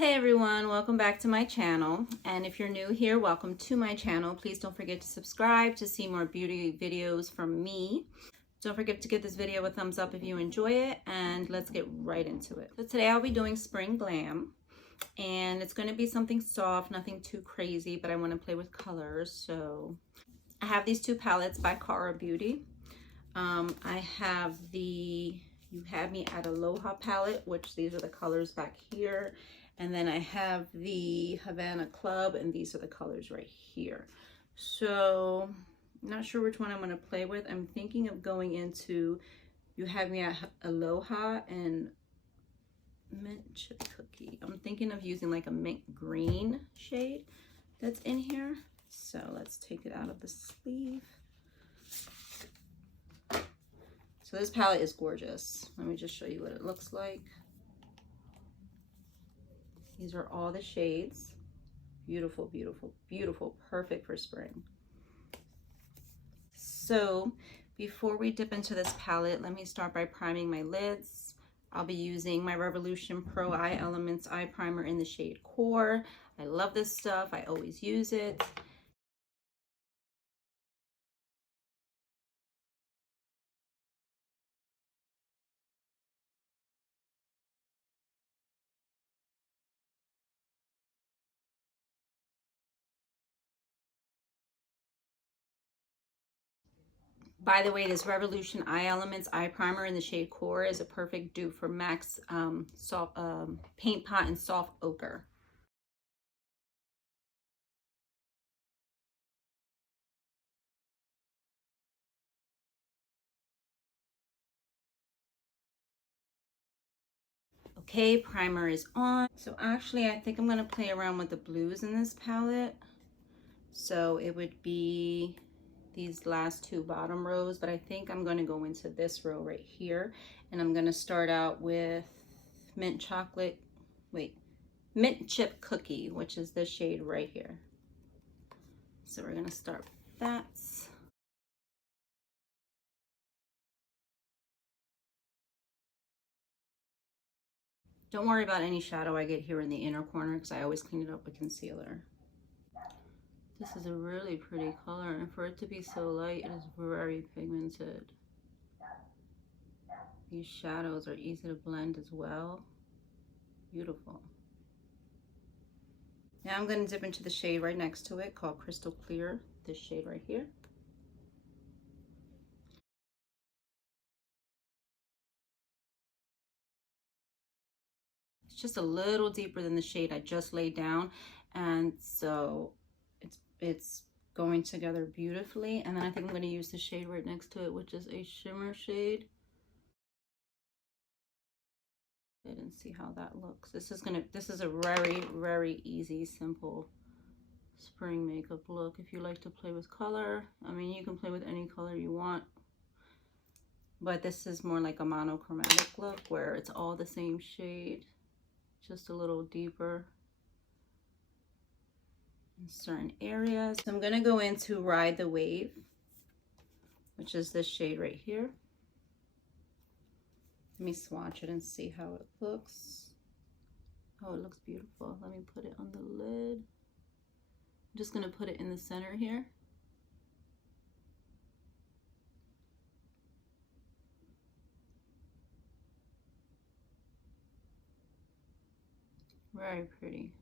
Hey everyone, welcome back to my channel. And if you're new here, welcome to my channel. Please don't forget to subscribe to see more beauty videos from me. Don't forget to give this video a thumbs up if you enjoy it, and let's get right into it. So today I'll be doing spring glam, and it's going to be something soft, nothing too crazy, but I want to play with colors. So I have these two palettes by Cara Beauty. I have the You Had Me at Aloha palette, which these are the colors back here. And then I have the Havana Club, and these are the colors right here. So I'm not sure which one I'm going to play with. I'm thinking of going into You Had Me at Aloha and Mint Chip Cookie. I'm thinking of using like a mint green shade that's in here. So let's take it out of the sleeve. So this palette is gorgeous. Let me just show you what it looks like. These are all the shades. Beautiful, beautiful, beautiful. Perfect for spring. So before we dip into this palette, let me start by priming my lids. I'll be using my Revolution Pro Eye Elements Eye Primer in the shade Core. I love this stuff. I always use it. By the way, this Revolution Eye Elements Eye Primer in the shade Core is a perfect dupe for MAC's soft Paint Pot and Soft Ochre. Okay, primer is on. So actually, I think I'm going to play around with the blues in this palette. So it would be these last two bottom rows, but I think I'm going to go into this row right here, and I'm going to start out with mint chip cookie, which is this shade right here. So we're going to start with that. Don't worry about any shadow I get here in the inner corner, because I always clean it up with concealer. This is a really pretty color, and for it to be so light, it is very pigmented. These shadows are easy to blend as well. Beautiful. Now I'm going to dip into the shade right next to it called Crystal Clear, this shade right here. It's just a little deeper than the shade I just laid down, and so it's going together beautifully. And then I think I'm going to use the shade right next to it, which is a shimmer shade. And see how that looks. This is a very, very easy, simple spring makeup look. If you like to play with color, I mean, you can play with any color you want, but this is more like a monochromatic look where it's all the same shade, just a little deeper in certain areas. So I'm going to go into Ride the Wave, which is this shade right here. Let me swatch it and see how it looks. Oh, it looks beautiful. Let me put it on the lid. I'm just going to put it in the center here. Very pretty.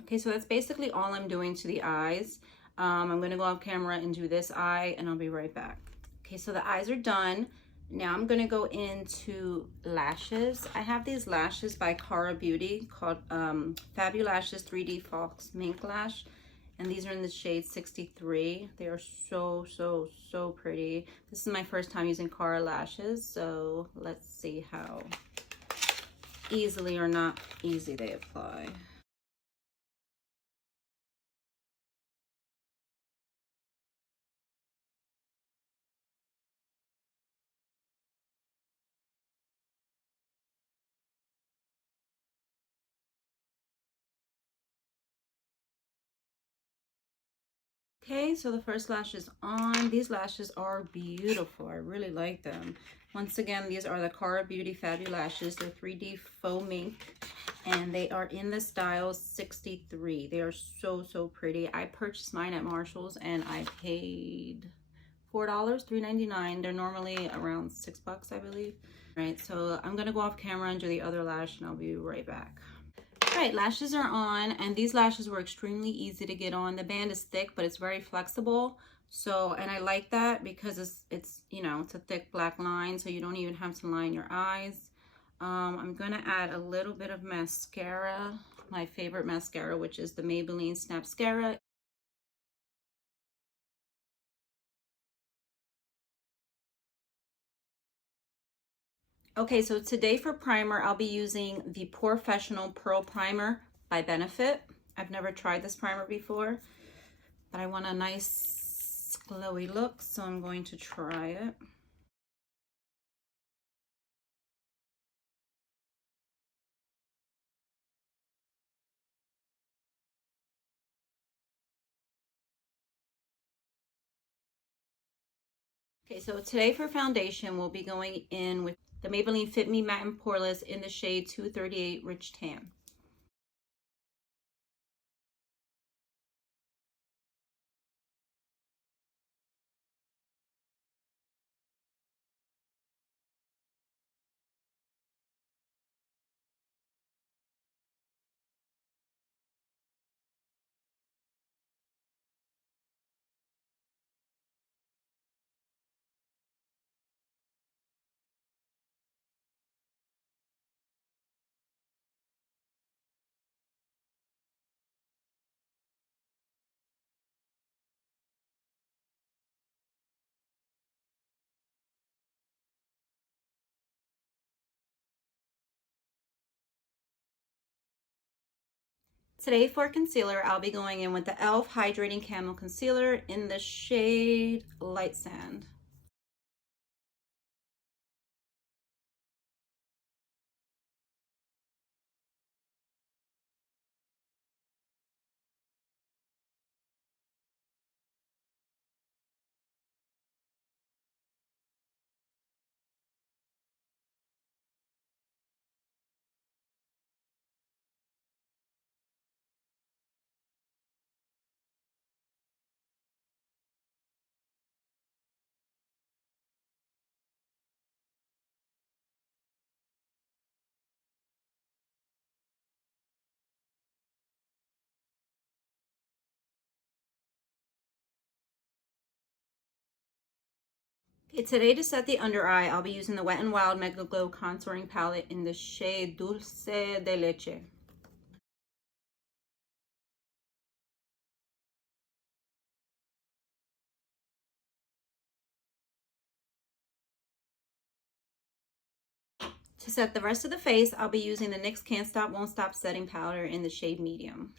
Okay, so that's basically all I'm doing to the eyes. I'm going to go off camera and do this eye, and I'll be right back. Okay, so the eyes are done. Now I'm going to go into lashes. I have these lashes by Cara Beauty called Fabulashes 3D Fox Mink Lash. And these are in the shade 63. They are so, so, so pretty. This is my first time using Cara lashes, so let's see how easily or not easy they apply. Okay, so the first lash is on. These lashes are beautiful. I really like them. Once again, these are the Cara Beauty Fabulashes. They're 3D faux mink, and they are in the style 63. They are so, so pretty. I purchased mine at Marshall's, and I paid $4, $3.99. They're normally around $6, I believe. All right, so I'm gonna go off camera and do the other lash, and I'll be right back. All right, lashes are on, and these lashes were extremely easy to get on. The band is thick, but it's very flexible. So, and I like that because it's you know, it's a thick black line, so you don't even have to line your eyes. I'm gonna add a little bit of mascara, my favorite mascara, which is the Maybelline Snapscara. Okay, so today for primer, I'll be using the Professional Pearl Primer by Benefit. I've never tried this primer before, but I want a nice glowy look, so I'm going to try it. Okay, so today for foundation, we'll be going in with the Maybelline Fit Me Matte and Poreless in the shade 238 Rich Tan. Today for concealer, I'll be going in with the e.l.f. Hydrating Camo Concealer in the shade Light Sand. Okay, today to set the under eye, I'll be using the Wet n Wild Mega Glow Contouring Palette in the shade Dulce de Leche. To set the rest of the face, I'll be using the NYX Can't Stop Won't Stop Setting Powder in the shade Medium.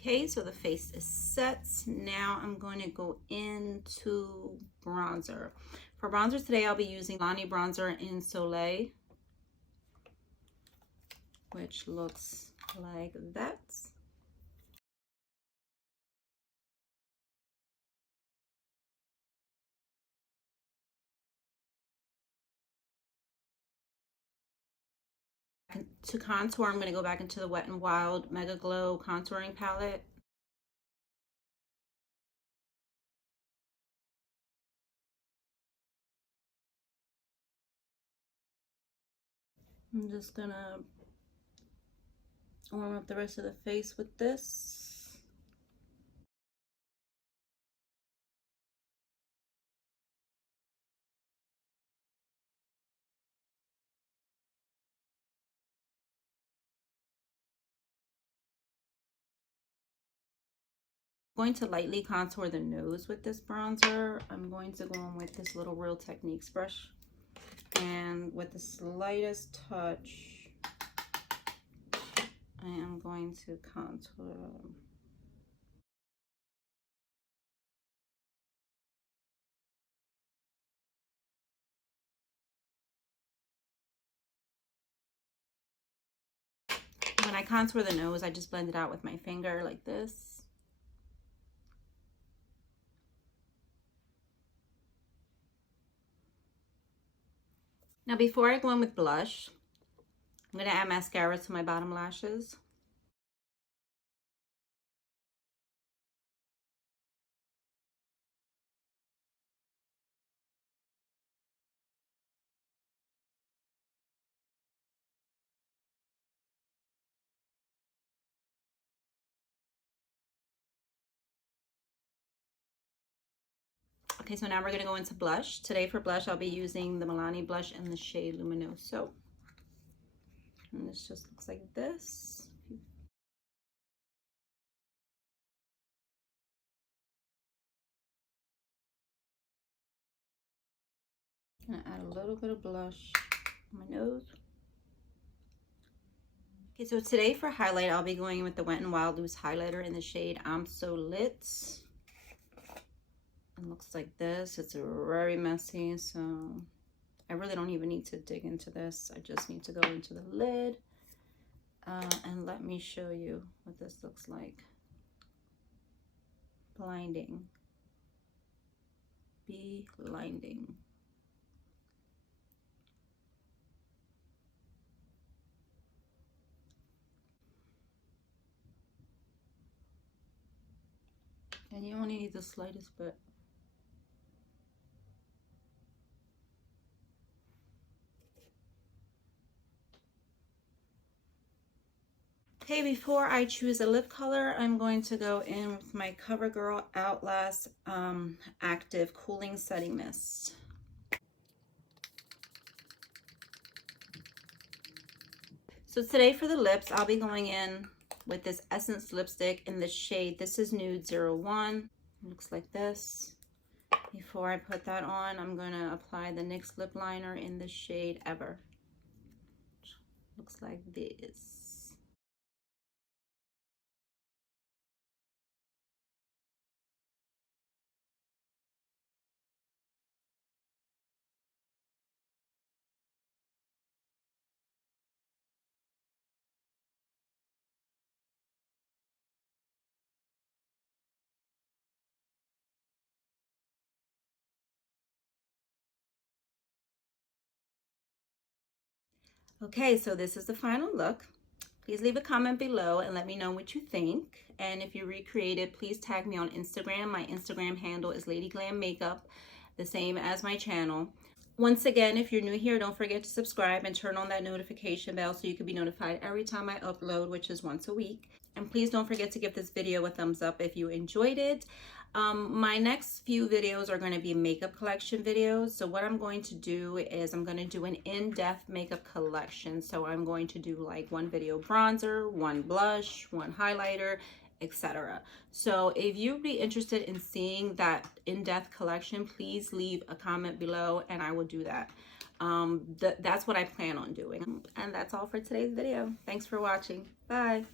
Okay, so the face is set. Now I'm going to go into bronzer. For bronzer today, I'll be using Lani Bronzer in Soleil, which looks like that. To contour, I'm going to go back into the Wet n Wild Mega Glow Contouring Palette. I'm just going to warm up the rest of the face with this. Going to lightly contour the nose with this bronzer. I'm going to go in with this little Real Techniques brush, and with the slightest touch, I am going to contour. I contour the nose, I just blend it out with my finger like this. Now before I go in with blush, I'm going to add mascara to my bottom lashes. Okay, so now we're going to go into blush. Today for blush, I'll be using the Milani blush in the shade Luminoso. And this just looks like this. I'm going to add a little bit of blush on my nose. Okay, so today for highlight, I'll be going with the Wet n Wild Loose Highlighter in the shade I'm So Lit. It looks like this. It's very messy, so I really don't even need to dig into this. I just need to go into the lid. And let me show you what this looks like. Blinding. Blinding. And you only need the slightest bit. Okay, before I choose a lip color, I'm going to go in with my CoverGirl Outlast Active Cooling Setting Mist. So today for the lips, I'll be going in with this Essence lipstick in the shade, this is Nude 01. It looks like this. Before I put that on, I'm going to apply the NYX lip liner in the shade Ever. Looks like this. Okay, so this is the final look. Please leave a comment below and let me know what you think. And if you recreate it, please tag me on Instagram. My Instagram handle is LadyGlamMakeup, the same as my channel. Once again, if you're new here, don't forget to subscribe and turn on that notification bell so you can be notified every time I upload, which is once a week. And please don't forget to give this video a thumbs up if you enjoyed it. My next few videos are going to be makeup collection videos. So what I'm going to do is I'm going to do an in-depth makeup collection. So I'm going to do like one video bronzer, one blush, one highlighter, etc. So if you'd be interested in seeing that in-depth collection, please leave a comment below and I will do that. That's what I plan on doing. And that's all for today's video. Thanks for watching. Bye.